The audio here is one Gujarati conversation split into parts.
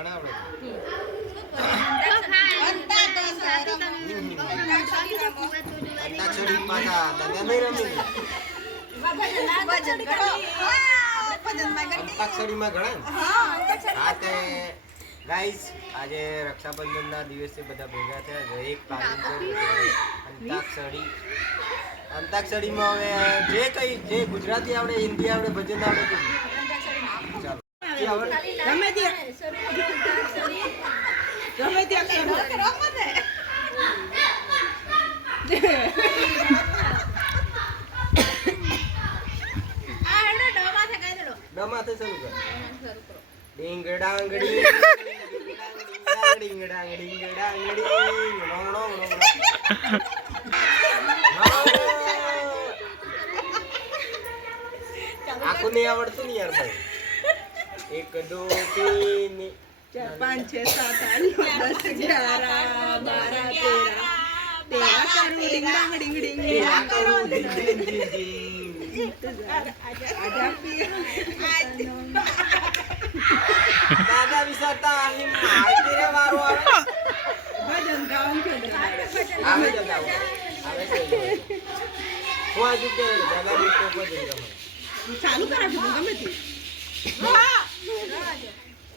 ઘણા આવડે અંતાક્ષરી પાછા દાદા નહીં રમી અંતાક્ષરીમાં ઘણા હા તે ગાઈસ આજે રક્ષાબંધનના દિવસે બધા ભેગા થયા છે એક પ્લાનિંગ કર્યું અંતાક્ષરીમાં હવે જે ગુજરાતી આવડે હિન્દી આવડે ભજન આવડે ચાલો ગમે તે ડમાથે શરૂ કર ડીંગ ડાંગડી ડીંગ ડાંગડી આખું નહીં આવડતું ને યાર ભાઈ 1 2 3 4 5 6 7 8 9 10 11 12 13 तेरा करूं डिंग डिंग दादा विसरता हिम मारते रे वारो આવે ભજન ગાઉં કે આવે જતા આવે છે હું આજુ કે દાદા વિતો ભજન ગાઉં ચાલુ કરાજો ગમે તે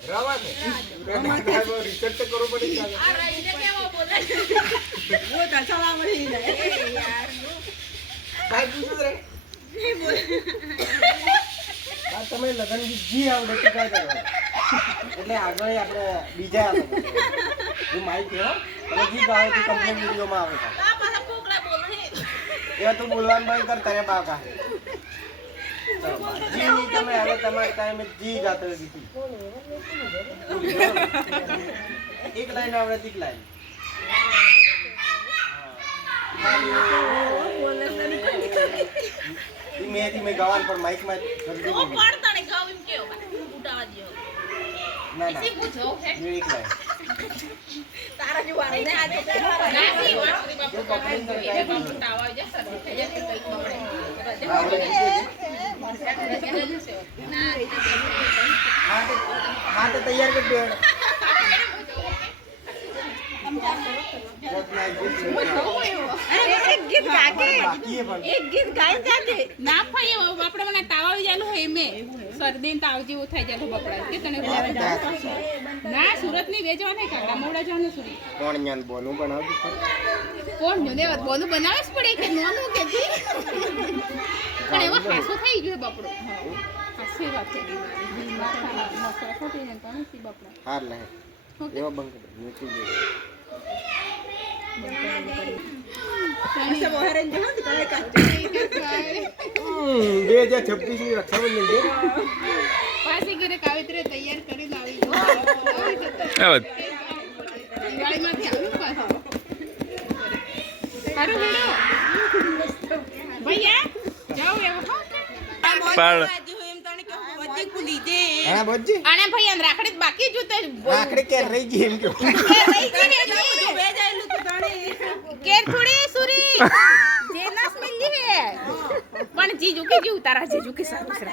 રવા છે રવા રિસર્ચ તો કરો પડી ચાલે આ રહીને કેવો બોલે ઓ કચવા મળી જાય યાર ભાઈ પૂછો રે નહીં બોલ આ તમે લગન જી આવડે તો કાઈ કરો એટલે આગળ આપણે બીજા જો માઈક હો તમે જી ગાઓ તો કમ્પ્લીટ વિડિયોમાં આવે છે આ પાછા કોકડા બોલે એ તો બોલવાનું બંધ કર તારે બાકા જી તમે હવે તમારા ટાઈમે જી ગાતો ગીતી એક લાઈન આવડે એક લાઈન ધીમે ગાવાનું પણ માઈક માં જલ્દી બોલ પડતા ને ગાવ એમ કેવો ઉડાવા દયો ના ના ઇસી પૂછો હે એક લાઈન તારા જો વારે ને આજે નાસી વાસરી બાપુ કાઈ એ પણ ઉડાવા જાય સર થઈ જાય કઈ હા તો તૈયાર કર દે એક ગીત ગાય જાજે ના ફાય આપણે મને તાવ આવી જાલું હે મે શરદી તાવ જેવું થઈ જાલું બપડા કે તને ના સુરત ની વેચવા નહીં કાકા મોડા જવાનું સુરત કોણ ન્યાન બોનું બનાવતું કોણ ને બોનું બનાવે જ પડે કે નોનું કે પણ એવો ખાસો થઈ ગયો બપડો હાસી વાત છે મસરા ફોટી ને કોણ સી બપડા હાર લે એવો બંક નીચે ગયો अच्छा मोहरन जो है तो काटे 2026 ની રક્ષાબંધન છે પાછી ઘરે કાવિત્રે તૈયાર કરીને આવી ગયો દિવાળીમાંથી આવ્યું પાછું સારું હેડો ભૈયા જાઓ એવો પાડ એમ તને કે બધી કુલી દે હા બધી આને ભૈયા રાખડી બાકી જોતે રાખડી કે રહી ગઈ એમ કે રહી ગઈ એટલે ભેજાયેલું તો તણે કે થોડી સુરી જેનસ મિલી હે પણ જીજુ કે ઉતારા જીજુ કે સાથ